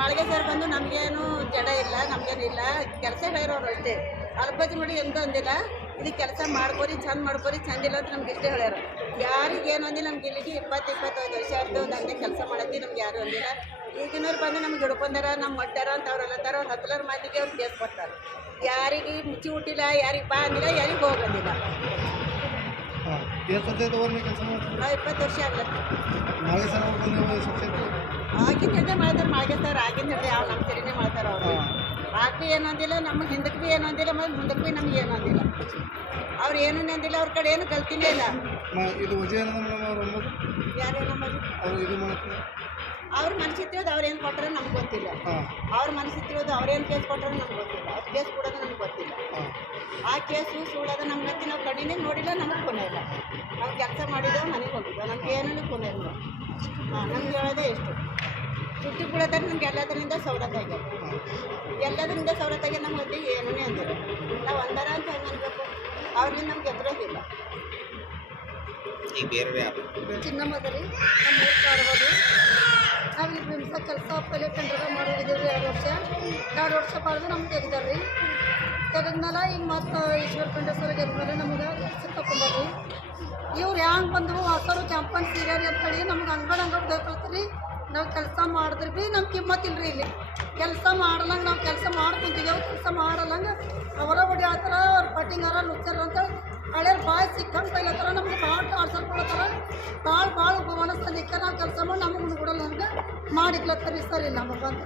ಮಾಳಿಗೆ ಸರ್ ಬಂದು ನಮಗೇನು ಜಡ ಇಲ್ಲ ನಮಗೇನಿಲ್ಲ ಕೆಲಸ ಬೇರೆಯವ್ರು ಅಷ್ಟೇ. ಅಲ್ಪತಿ ನೋಡಿ ಎಂದೂ ಅಂದಿಲ್ಲ. ಇದು ಕೆಲಸ ಮಾಡ್ಕೋರಿ ಚಂದ ಮಾಡ್ಕೋರಿ ಚಂದ ಇಲ್ಲ ಅಂತ ನಮ್ಗೆ ಇಷ್ಟೇ ಹೇಳ್ಯಾರ. ಯಾರಿಗೆ ಏನು ಅಂದಿಲ್ಲ ನಮ್ಗೆ ಇಲ್ಲಿಗೆ ಇಪ್ಪತ್ತು ಇಪ್ಪತ್ತೈದು ವರ್ಷ ಆಯ್ತು ದಂಧೆ ಕೆಲಸ ಮಾಡತ್ತಿ ನಮ್ಗೆ ಯಾರು ಅಂದಿಲ್ಲ. ಈಗಿನವ್ರು ಬಂದು ನಮ್ಗೆ ಹಿಡ್ಕೊಂಡಾರ ನಮ್ಮ ಮಟ್ಟಾರ ಅಂತ ಅವ್ರೆಲ್ಲ ತರ ಅವ್ರು ಹತ್ತಲರ ಮಾತಿಗೆ ಅವ್ರು ಕೇಸ್ ಕೊಡ್ತಾರೆ ಯಾರಿಗೆ ಮುಚ್ಚಿ ಹುಟ್ಟಿಲ್ಲ ಯಾರಿಗೆ ಬಾ ಅಂದಿಲ್ಲ ಯಾರಿಗೆ ಹೋಗಂದಿಲ್ಲ ಇಪ್ಪತ್ತು ವರ್ಷ ಆಗ್ಲತ್ತ. ಸಲ ಬಂದು ಸಬ್ಜೆಕ್ಟ್ ಆಗಿನ ಹಿಡ್ದೆ ಯಾವ ನಮ್ಮ ಸರಿನೇ ಮಾಡ್ತಾರೆ ಅವರು. ಆಗ ಭೀ ಏನೊಂದಿಲ್ಲ ನಮ್ಮ ಹಿಂದಕ್ಕೆ ಭೀ ಏನು ಅಂದಿಲ್ಲ ಮತ್ತು ಮುಂದಕ್ಕೆ ಭೀ ನಮ್ಗೆ ಏನು ಅಂದಿಲ್ಲ. ಅವ್ರು ಏನು ಅಂದಿಲ್ಲ ಅವ್ರ ಕಡೆ ಏನು ಕಲ್ತಿನೇ ಇಲ್ಲ. ಇದು ಯಾರು ಅವ್ರು ಇದು ಮಾಡ್ತಾರೆ? ಅವ್ರ ಮನಸ್ಸು ತಿಳಿದು ಅವ್ರು ಏನು ಕೊಟ್ಟರೆ ನಮ್ಗೆ ಗೊತ್ತಿಲ್ಲ. ಅವ್ರ ಮನಸ್ಸು ತಿಳಿದು ಅವ್ರೇನು ಕೇಸ್ ಕೊಟ್ಟರೆ ನಮ್ಗೆ ಗೊತ್ತಿಲ್ಲ. ಅವ್ರ ಕೇಸ್ ಕೊಡೋದು ನಮ್ಗೆ ಗೊತ್ತಿಲ್ಲ. ಆ ಕೇಸು ಸುಳ್ಳೋದು ನಮ್ಗೆ ಗೊತ್ತಿ ನಾವು ಕಣ್ಣಿನೇ ನೋಡಿಲ್ಲ ನಮಗೆ ಕೊನೆ ಇಲ್ಲ. ನಾವು ಕೆಲಸ ಮಾಡಿದ್ದೆವು ಮನೆಗೆ ಹೋಗಿದ್ದೆವು. ನಮ್ಗೆ ಏನೂ ಕೊನೆ ಇಲ್ಲ. ನಮ್ಗೆ ಹೇಳೋದೇ ಎಷ್ಟು? ಚುಟ್ಟಿ ಬೀಳೋದ್ರೆ ನಮ್ಗೆ ಎಲ್ಲದರಿಂದ ಸವಲತ್ತು ಆಗ್ಯದ ಎಲ್ಲದರಿಂದ ಸವಲತ್ತಾಗಿ ನಮ್ಮ ಮಧ್ಯೆ ಏನೇ ಅಂದರು. ನಾವು ಅಂದಾರ ಅಂತ ಹೆಂಗೆ ಅನ್ಬೇಕು? ಅವ್ರಿಗೆ ನಮ್ಗೆ ಎದುರೋದಿಲ್ಲ. ಈಗ ಬೇರೆ ಯಾರು? ಚಿನ್ನಮ್ಮದರಿ ನಮ್ಮ ಊರು ಕಾಡ್ಬೋದು ನಾವು ಇಲ್ಲಿ ಬಿಮ್ಸ ಕೆಲಸ ಪಲ್ಯ ಟೆಂಡರ್ ಮಾಡಿ ಎರಡು ವರ್ಷ. ಎರಡು ವರ್ಷ ಪಾಡ್ದು ನಮ್ಗೆ ತೆಗ್ದಾರ ರೀ ತೆಗೆದ್ಮೇಲೆ ಈಗ ಮತ್ತು ಈಶ್ವರ ಖಂಡೇಶ್ವರ ಗೆದ್ಮೇಲೆ ನಮ್ಗೆ ತಗೊಂಡ್ರಿ ಇವ್ರು ಹ್ಯಾಂಗೆ ಬಂದರು ಹೊಸರು ಚಾಂಪನ್ ಸೀರಿಯಲ್ ಅಂತೇಳಿ ನಮ್ಗೆ ಅಂಗಡಿ ಅಂಗಡಿ ಬೇಕಾಗ್ತದೆ ನಾವು ಕೆಲಸ ಮಾಡಿದ್ರೆ ಭೀ ನಮ್ಮ ಕಿಮ್ಮತ್ ರೀ ಇಲ್ಲಿ. ಕೆಲಸ ಮಾಡಲಂಗೆ ನಾವು ಕೆಲಸ ಮಾಡ್ಕೊಂತಿದ್ದೇವೆ ಕೆಲಸ ಮಾಡಲಂಗೆ ಅವರ ಹೊಡಿಯಾತಾರ ಅವ್ರ ಪಟ್ಟಿಂಗಾರ ನುಚ್ಚಾರ ಅಂತ ಹಳೆ ಬಾಯಿ ಸಿಕ್ಕಂತ ಇಲ್ಲತ್ತಾರ ನಮ್ಗೆ ಭಾಳ ಟಾರ್ಚರ್ ಕೊಡತ್ತಾರ ಭಾಳ ಭಾಳ ಮನಸ್ಸಲ್ಲಿಕ್ಕ ನಾವು ಕೆಲಸ ಮಾಡಿ ನಮಗೆ ಕೊಡಲ್ಲ ಹಂಗೆ ಮಾಡಿಕ್ಲತ್ತಾರ ಸರ್ ಇಲ್ಲ ನಮಗೆ ಬಂದು.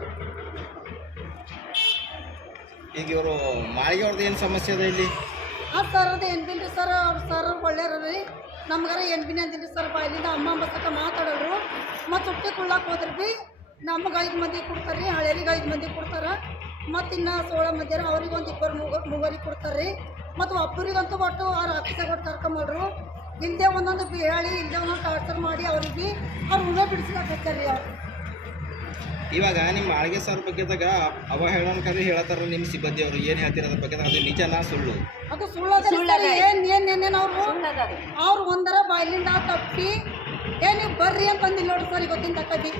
ಈಗ ಇವರು ಮಾಳಿಗೆ ಅವ್ರದ್ದು ಏನು ಸಮಸ್ಯೆ ಅದ ಇಲ್ಲಿ? ಹಾಂ ಸರ್ ಅದು ಏನು ಬಿಲ್ರಿ ಸರ್? ಅವ್ರು ಸರ್ ಒಳ್ಳೆಯವ್ರು ರೀ ನಮ್ಗಾರ ಏನು ಭೀ ಅಂದಿಲ್ಲ ಸರ್ ಬಾಯಿಲಿಂದ ಅಮ್ಮ ಬಸಕ್ಕ ಮಾತಾಡೋರು. ಮತ್ತು ಹೊಟ್ಟೆ ಕುಳ್ಳಕ್ಕೆ ಹೋದ್ರೆ ಭೀ ನಮಗೆ ಐದು ಮಂದಿ ಕೊಡ್ತಾರೆ ರೀ ಹಳೆಯರಿಗೆ ಐದು ಮಂದಿ ಕೊಡ್ತಾರೆ. ಮತ್ತು ಇನ್ನು ಸೋಳ ಮಂದಿರ ಅವ್ರಿಗೆ ಒಂದು ಇಬ್ಬರು ಮುಗ ಮೂವರಿಗೆ ಕೊಡ್ತಾರೆ. ರೀ ಮತ್ತು ಒಬ್ಬರಿಗಂತೂ ಒಟ್ಟು ಅವ್ರ ಆಫೀಸಾಗ ಒಟ್ಟು ಕರ್ಕೊಂಬಲ್ರು ಇಲ್ಲದೆ ಒಂದೊಂದು ಹೇಳಿ ಇಲ್ಲದೆ ಒಂದೊಂದು ಟಾರ್ಚರ್ ಮಾಡಿ ಅವ್ರಿಗೆ ಅವ್ರು ಉಣ ಬಿಡಿಸ್ಲಾಕತ್ತಾರೆ ರೀ ಅವ್ರು ಇವಾಗ ನಿಮ್ಮ ಮಾಳಿಗೆ ಸರ್ ಬಗ್ಗೆದಾಗ ಅವಹೇಳನಕಾರಿ ಹೇಳತ್ತಾರ ನಿಮ್ಮ ಸಿಬ್ಬಂದಿ ಅವರು ಏನು ಹೇಳ್ತೀರ ಅದ್ರ ಬಗ್ಗೆ ಅದು ನಿಜನಾ ಸುಳ್ಳು? ಅದು ಸುಳ್ಳದ ಏನ್ ಏನ್ ಏನೇನು ಅವರು? ಅವ್ರು ಒಂದರ ಬಾಯ್ಲಿಂದ ತಪ್ಪಿ ಏ ನೀವು ಬರ್ರಿ ಅಂತ ಅಂದಿಲ್ಲ ನೋಡ್ರಿ ಸರ್ ಇವತ್ತಿನ ತಕ್ಕಬಿ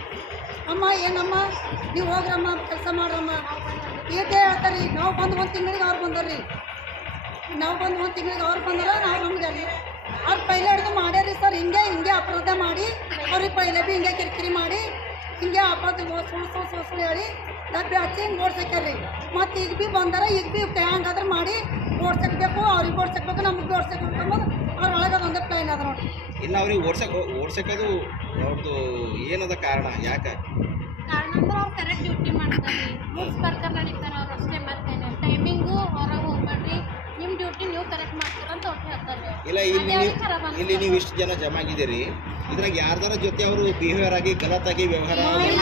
ಅಮ್ಮ ಏನಮ್ಮ? ನೀವು ಹೋಗ್ರಮ್ಮ ಕೆಲಸ ಮಾಡ್ರಮ್ಮ. ಏಟೇ ಹೇಳ್ತಾರೆ ನಾವು ಬಂದು ಒಂದು ತಿಂಗಳಿಗೆ ಅವ್ರು ಬಂದರ್ರಿ ನಾವು ಬಂದು ಒಂದು ತಿಂಗಳಿಗೆ ಅವ್ರು ಬಂದಾರ ನಾವು ನಮ್ಗೆ ಅಲ್ಲಿ ಅವ್ರು ಪೈಲೆ ಹಿಡಿದು ಮಾಡ್ಯಾರಿ ಸರ್ ಹಿಂಗೆ ಹಿಂಗೆ ಅಪರಾಧ ಮಾಡಿ ಅವ್ರಿಗೆ ಪೈಲೆ ಭೀ ಹಿಂಗೆ ಕಿರಿಕಿರಿ ಮಾಡಿ ಹಿಂಗೆ ಅಪರಾಧ ಸುಳ್ಳು ಸುಳ್ಳು ಸುಳ್ಳು ಸುಳ್ಳು ಹೇಳಿ ಡಬ್ಬಿ ಹಚ್ಚಿ ಹಿಂಗೆ ಓಡ್ಸಕ್ಯಾರ್ರಿ ಮತ್ತು ಈಗ ಭೀ ಬಂದಾರ ಈಗ ಭೀ ಹೆಂಗಾದ್ರೆ ಮಾಡಿ ಓಡ್ಸಕ್ಬೇಕು ಅವ್ರಿಗೆ ಓಡ್ಸಕ್ಬೇಕು ನಮಗೆ ಓಡ್ಸಕ್ಬೇಕು ಅನ್ನೋದು ಅವ್ರ ಒಳಗೆ ಅದೊಂದು ಪ್ಲೈನ್ ಅದ ನೋಡಿ ಇಲ್ಲ ಅವ್ರಿಗೆ ಓಡ್ಸಕ್ ಓಡ್ಸಕ್ಕದು ಅವ್ರದ್ದು ಏನದ ಕಾರಣ ಯಾಕೆ? ಕಾರಣ ಅಂದ್ರೆ ಅವ್ರು ಕರೆಕ್ಟ್ ಡ್ಯೂಟಿ ಮಾಡ್ತಾರೆ ಬರ್ತಾರೆ ನಡೀತಾರೆ ಅವ್ರು ಅಷ್ಟೇ ಟೈಮಿಂಗು ಹೊರಗೆ ಹೋಗ್ಬೇಡ್ರಿ. ಕರೆಕ್ಟ್ ಮಾಡ್ತೀರ ಅಂತ ಒಟ್ಟು ಹೇಳ್ತಾರೆ ಇಲ್ಲ ಇಲ್ಲಿ ಖರಾಬ್. ಇಲ್ಲಿ ನೀವು ಇಷ್ಟು ಜನ ಜಮಾ ಆಗಿದ್ದೀರಿ. ಇದ್ರಾಗ ಯಾರ್ದಾರ ಜೊತೆ ಅವರು ಬಿಹೇವಿಯರ್ ಆಗಿ ಗಲತ್ ಆಗಿ ವ್ಯವಹಾರ ಹೋಗಿವಿ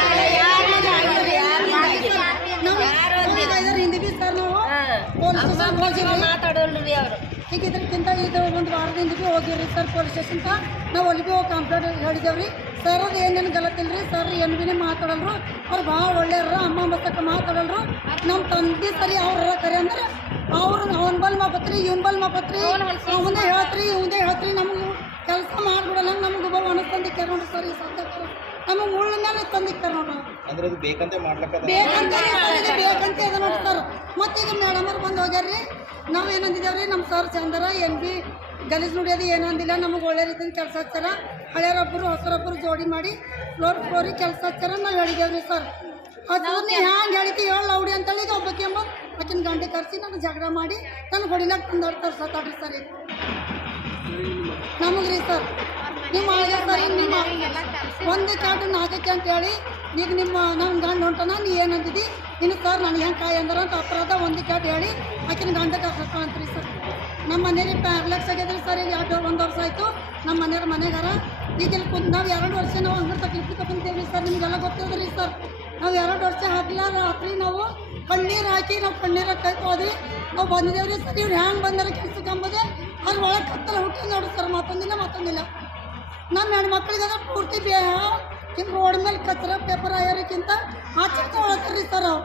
ಮಾತಾಡೋಲ್ರಿ ಅವರು. ಈಗ ಇದಕ್ಕಿಂತ ಇದು ಒಂದು ವಾರದಿಂದ ಭೀ ಹೋಗಿವ್ರಿ ಸರ್ ಪೊಲೀಸ್ ಸ್ಟೇಷನ್ಕ ನಾವು ಅಲ್ಲಿ ಭೀ ಹೋಗಿ ಕಂಪ್ಲೇಂಟ್ ಹೇಳಿದೇವ್ರಿ. ಸರ್ ಅದು ಏನೇನು ಗಲತ್ತಿಲ್ರಿ ಸರ್ ಏನು ಭೀನೇ ಮಾತಾಡಲ್ರು. ಅವ್ರು ಭಾಳ ಒಳ್ಳೆಯವ್ರ. ಅಮ್ಮ ಮತ್ತಕ್ಕ ಮಾತಾಡಲ್ರು. ನಮ್ಮ ತಂದೆ ಸರಿ ಅವ್ರ ಕರೆ ಅಂದ್ರೆ ಅವ್ರು ಅವ್ನ ಬಲ್ ಮಾಪತ್ರಿ ಇವನ್ ಬಲ್ ಮಾಪತ್ರಿ. ಅವನೇ ಹೇಳ್ತ್ರಿ ಇವಂದೇ ಹೇಳ್ತ್ರಿ ನಮಗೆ ಕೆಲಸ ಮಾಡ್ಬಿಡಲ್ಲ ನಮ್ಗ ಒಬ್ಬ ಒಣ ನೋಡಿ ಸರಿ ಸದ್ಯಕ್ಕೆ ನಮಗೆ ಮುಳ್ಳ ಮೇಲೆ ತಂದಿಕ್ಕಾರ ನೋಡ್ರಿ ಅಂದ್ರೆ ಅದು ಬೇಕಂತ ಇದೆ ನೋಡಿ ಮತ್ತೀಗ ಮೇಡಮ್ ಅವ್ರು ಬಂದು ಹೋಗ್ಯಾರ್ರಿ. ನಾವು ಏನಂದಿದ್ದೇವ್ರಿ ನಮ್ಮ ಸರ್ ಚಂದರ ಏನು ಬಿ ಗಲೀಜು ನುಡಿಯೋದು ಏನಂದಿಲ್ಲ ನಮಗೆ ಒಳ್ಳೆ ರೀತಿಯಿಂದ ಕೆಲಸ ಹಚ್ಚಾರ. ಹಳೆಯರೊಬ್ಬರು ಹೊಸರೊಬ್ಬರು ಜೋಡಿ ಮಾಡಿ ಫ್ಲೋರ್ ಫ್ಲೋರಿ ಕೆಲಸ ಹಚ್ಚಾರ ನಾವು ಹೇಳಿದೇವ್ರಿ ಸರ್. ಅದು ನೀ ಹ್ಯಾಂಗೆ ಹೇಳ್ತಿ ಹೇಳಿ ಲೌಡಿ ಅಂತೇಳಿ ಒಬ್ಬಕ್ಕೆ ಆಕಿನ ಗಂಟೆ ಕರೆಸಿ ನಾನು ಜಗಳ ಮಾಡಿ ನಾನು ಹೊಡಿಲಕ್ಕೆ ತಂದಾಡ್ತಾರೆ ಸತ್ತಾಡ್ರಿ ಸರ್ ಈಗ ನಮಗೆ ರೀ ಸರ್. ನಿಮ್ಮ ಸರ್ ನಿಮ್ಮ ಒಂದು ಕಾಟು ನಾಲ್ಕಕ್ಕೆ ಅಂತ ಹೇಳಿ, ಈಗ ನಿಮ್ಮ ನನ್ನ ಗಂಡ ಹೊಂಟನ ನೀ ಏನಂತಿದ್ದಿ ಇನ್ನು ಸರ್ ನನಗೆ ಹೆಂಗೆ ಕಾಯಿ ಅಂದ್ರೆ ಅಂತ ಅಪರಾಧ ಒಂದು ಕಾಟು ಹೇಳಿ ಆಕಿನ ಗಂಡಕ್ಕೆ ಅಂತ್ರಿ ಸರ್. ನಮ್ಮ ಮನೇಲಿ ಪ್ಯಾರ್ಲೆಕ್ಸ್ ಆಗ್ಯದ್ರಿ ಸರ್, ಈಗ ಎರಡು ಒಂದು ವರ್ಷ ಆಯಿತು. ನಮ್ಮ ಮನೆಯವ್ರ ಮನೆಗಾರ ಈಗ ಇಲ್ಲಿ ಕುಂತು ನಾವು ಎರಡು ವರ್ಷ ನಾವು ಅಂಗಡಿ ತಕ್ಲಿಕ್ಕೆ ಬಂದೇವಿ ಸರ್, ನಿಮಗೆಲ್ಲ ಗೊತ್ತಿದ್ರಿ ಸರ್. ನಾವು ಎರಡು ವರ್ಷ ಆಗಿಲ್ಲ ರಾತ್ರಿ ನಾವು ಕಣ್ಣೀರು ಹಾಕಿ ನಾವು ಕಣ್ಣೀರು ಕೈ ಹೋದ್ವಿ ನಾವು ಬಂದಿದ್ದೇವ್ರಿ. ಸರ್, ಇವ್ರು ಹ್ಯಾಂಗೆ ಬಂದಾರ ಕೆಲ್ಸಕ್ಕೆ ಅಂಬೋದೇ ಅದ್ರ ಒಳಗೆ ಕತ್ತಲ ಹುಟ್ಟಿ ನೋಡಿ ಸರ್, ಮತ್ತೊಂದಿಲ್ಲ ಮತ್ತೊಂದಿಲ್ಲ. ನಮ್ಮ ಹೆಣ್ಮಕ್ಳಿಗೆ ಪೂರ್ತಿ ಬೇ ರೋಡ್ ಮೇಲೆ ಕಚ್ರ ಪೇಪರ್ ಆಯೋರಿಕ್ಕಿಂತ ಆಚೆ ತೊಗೊಳತ್ತಾರ್ರಿ ಸರ್ ಅವ್ರು.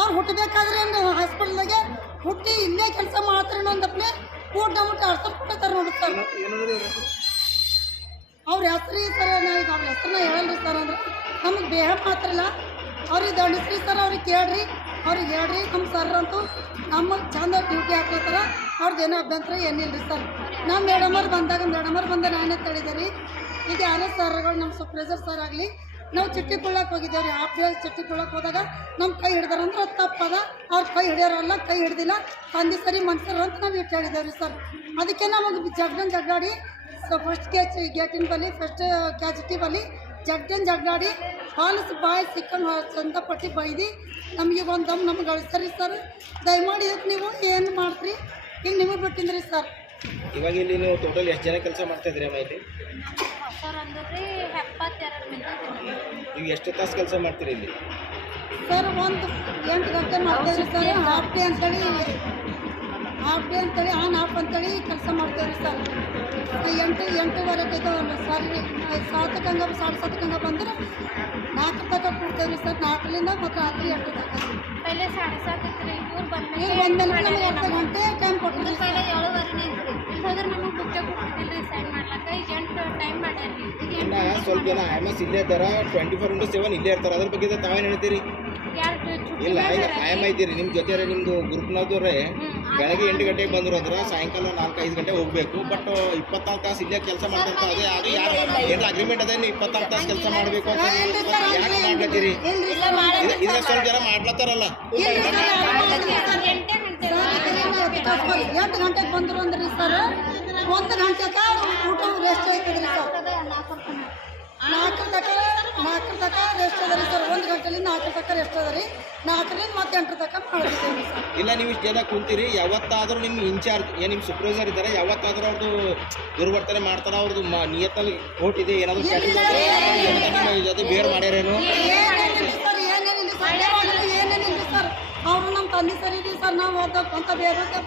ಅವ್ರು ಹುಟ್ಟಬೇಕಾದ್ರೆ ಒಂದು ಹಾಸ್ಪಿಟ್ಲ್ದಾಗೆ ಹುಟ್ಟಿ ಇಲ್ಲೇ ಕೆಲಸ ಮಾಡ್ತಾರೆ ಒಂದಪ್ಲೆ ಊಟ ಮುಟ್ಟ ಕೊಡ್ತಾರೆ ನೋಡಿ ಸರ್? ಅವ್ರ ಹೆಸ್ರಿ ಸರ್ ನಾ ಈಗ ಅವ್ರ ಹೆಸ್ರನ್ನ ಹೇಳಲ್ರಿ ಸರ್ ಅಂದ್ರೆ ನಮಗೆ ಬೇಹ ಮಾತ್ರ ಅವ್ರಿಗೆ ದಂಡಿಸ್ರಿ ಸರ್ ಅವ್ರಿಗೆ ಕೇಳ್ರಿ. ಅವ್ರಿಗೆ ಹೇಳ್ರಿ ನಮ್ಮ ಸರ್ ಅಂತೂ ನಮ್ಮ ಚಂದ ಡ್ಯೂಟಿ ಹಾಕ್ಲತ್ತಾರ ಅವ್ರದ್ದು ಏನೋ ಅಭ್ಯಂತರ ಏನಿಲ್ಲ ರೀ ಸರ್ ನಮ್ಮ ಮೇಡಮರು ಬಂದಾಗ ಮೇಡಮರು ಬಂದ ನಾನೇ ತಳಿದೆ ರೀ ಈಗ ಯಾರೇ ಸರ್ಗಳು ನಮ್ಮ ಸೂಪ್ರೈಸರ್ ಸರ್ ಆಗಲಿ, ನಾವು ಚಿಟ್ಟಿ ಕೊಳ್ಳೋಕೆ ಹೋಗಿದ್ದೇವೆ ರೀ ಹಾಫ್ ಡೇ ಚಿಟ್ಟಿ ಕೊಳ್ಳಕ್ಕೆ ಹೋದಾಗ ನಮ್ಮ ಕೈ ಹಿಡ್ದಾರಂದ್ರೆ ಅದು ತಪ್ಪದ. ಅವ್ರ ಕೈ ಹಿಡಿಯೋರಲ್ಲ, ಕೈ ಹಿಡ್ದಿಲ್ಲ. ತಂದೆ ಸರಿ, ಮನ್ಸರು ಅಂತ ನಾವು ಇಟ್ಟು ಹೇಳಿದ್ದೇವೆ ರೀ ಸರ್ ಅದಕ್ಕೆ ನಮಗೆ ಜಗ್ಡನ್ ಜಗ್ಗಾಡಿ, ಸೊ ಫಸ್ಟ್ ಕ್ಯಾಚ್ ಗೇಟಿನ ಬಳಿ ಫಸ್ಟ್ ಕ್ಯಾಚಿಟಿ ಬಳಿ ಜಗ್ಡನ್ ಜಗ್ಗಾಡಿ ಹಾಲಸ್ ಬಾಯಿ ಸಿಕ್ಕಂಡು ಚಂದಪಟ್ಟಿ ಬೈದು. ನಮಗೆ ಒಂದು ದಮ್ ನಮ್ಗೆ ಅಳಿಸ್ತಾರೀ ಸರ್. ದಯಮಾಡಿ ಇದಕ್ಕೆ ನೀವು ಏನು ಮಾಡ್ತೀರಿ? ಈಗ ನಿಮಗೆ ಬಿಟ್ಟಿದ್ರಿ ಸರ್. ಇವಾಗ ಇಲ್ಲಿ ನೀವು ಟೋಟಲ್ ಎಷ್ಟು ಜನ ಕೆಲಸ ಮಾಡ್ತಾ ಇದ್ರಿ ಅಮ್ಮ ಇಲ್ಲಿ? ಸರ್ ಅಂದ್ರೆ ಎಪ್ಪತ್ತೆರಡು ನೀವು ಎಷ್ಟು ತಾಸು ಕೆಲಸ ಮಾಡ್ತೀರಿ ಇಲ್ಲಿ? ಸರ್ ಒಂದು ಎಂಟು ಗಂಟೆ ಮಾಡ್ತೇವೆ ಸರ್. ಹಾಫ್ ಡೇ ಅಂತೇಳಿ ಹಾಫ್ ಡೇ ಅಂತೇಳಿ ಆನ್ ಆಫ್ ಅಂತೇಳಿ ಕೆಲಸ ಮಾಡ್ತೇವೆ ರೀ ಸರ್. ಎಂಟು ಎಂಟೂವರೆ ಸರ್ ಸರಿ ಸಾತಕ್ಕೆ ಹಂಗೆ ಸಾಡೆ ಸಾತಕ್ಕೆ ಹಂಗೆ ಬಂದ್ರೆ ನಾಲ್ಕು ತನಕ ಕೊಡ್ತೇವೆ ರೀ ಸರ್ ನಾಲ್ಕರಿಂದ ಮತ್ತು ರಾತ್ರಿ ಎಂಟು ತಕ. ಪೈಲೆ ಸಾಡೆ ಸಾತ್ ಇತ್ತು ರೀ ಊರು ಬಂದ್ಮೇಲೆ ಗಂಟೆ ಟೈಮ್ ಕೊಟ್ಟಿರಿ ಇದು ಏಳುವರೆನೇ ಇತ್ತು ಇಲ್ಲಿ ಹೋದ್ರೆ ನಮಗೆ ಬುಕ್ಕೆ ಕೊಟ್ಟಿದ್ದಿಲ್ಲ ರೀ ಸೈನ್ ಮಾಡ್ಲಕ್ಕ. ಈಗ ಎಂಟು ಟೈಮ್ ಮಾಡ್ಯಾರ ಈಗ ಎಂಟು ಸ್ವಲ್ಪ ಜನ ಐ ಎಸ್ ಇಲ್ಲೇ ಇರ್ತಾರ ಟ್ವೆಂಟಿ ಫೋರ್ ಇಂಟು ಸೆವೆನ್ ಇಲ್ಲೇ ಇರ್ತಾರೆ? ಅದ್ರ ಬಗ್ಗೆ ತಾವೇನು ಹೇಳ್ತೀರಿ ಇಲ್ಲ ಐ ಎಂ ಐ ಎಂ ಇದ್ದೀರಿ. ನಿಮ್ಮ ಜೊತೆ ನಿಮ್ಮದು ಗ್ರೂಪ್ನವ್ರೆ ಬೆಳಗ್ಗೆ ಎಂಟು ಗಂಟೆಗೆ ಬಂದ್ರು ಅಂದ್ರೆ ಸಾಯಂಕಾಲ ನಾಲ್ಕು ಐದು ಗಂಟೆ ಹೋಗ್ಬೇಕು. ಬಟ್ ಇಪ್ಪತ್ನಾಲ್ಕು ತಾಸು ಇಲ್ಲೇ ಕೆಲಸ ಮಾಡ್ತಿರ್ತಾರೆ ಅದೇ ಅದು ಯಾರು ಏನು ಅಗ್ರಿಮೆಂಟ್ ಅದೇ ನೀವು ಇಪ್ಪತ್ನಾಲ್ಕು ತಾಸು ಕೆಲಸ ಮಾಡಬೇಕು ಅಂತ ಯಾಕೆ ಮಾಡ್ಲತ್ತೀರಿ? ಇಲ್ರಿ ಇಲ್ಲ ಮಾಡಲ್ಲ. ಇದು- ಇದ್ರಾಗ ಸ್ವಲ್ಪ ಜನ ಮಾಡ್ಲತ್ತಾರಲ್ಲ. ಎಂಟೇ ಗಂಟೆ ಎಂಟು ಗಂಟೆಗೆ ಬಂದ್ರು ಅಂದ್ರಿ ಸರ್ ಒಂದು ಗಂಟೆಗೆ ಊಟ ರೆಸ್ಟ್ ಐತದ್ರಿ ಸರ್. ನಾಲ್ಕು ತಕ ನಾಲ್ಕು ತಕ ರೆಸ್ಟ್ ಅದ ರೀ ಸರ್. ಒಂದು ಗಂಟೆಲಿಂದ ನಾಲ್ಕು ತಕ್ಕ ಎಷ್ಟು ಅದ ರೀ? ನಾಲ್ಕರಿಂದ ಮತ್ತೆ ಎಂಟು ತಕ್ಕ ಮಾಡಿದ್ದೇವೆ ಸರ್. ಇಲ್ಲ ನೀವು ಇಷ್ಟು ಜನ ಕುಂತೀರಿ ಯಾವತ್ತಾದರೂ ನಿಮ್ಮ ಇನ್ಚಾರ್ಜ್ ಏನು ನಿಮ್ಮ ಸೂಪರ್ವೈಸರ್ ಇದ್ದಾರೆ ಯಾವತ್ತಾದರೂ ಅವ್ರದ್ದು ದುರ್ವರ್ತನೆ ಮಾಡ್ತಾರ ಅವ್ರದ್ದು ಮ ನಿಯತ್ತಲ್ಲಿ ಕೋಟ್ ಇದೆ ಏನಾದರೂ ಜೊತೆ ಬೇರೆ ಮಾಡ್ಯಾರೇನು? ಏನೇನಿಲ್ಲ ಸರ್ ಏನೇನಿಲ್ಲ ಸರ್. ಯಾವಾಗಲೂ ಏನೇನಿಲ್ಲ ಸರ್. ಅವರು ನಮ್ಮ ತಂದೆ ಸರಿ ಇಲ್ಲ ಸರ್ ನಾವು ಅಂತ ಬೇರೆ ಸರ್.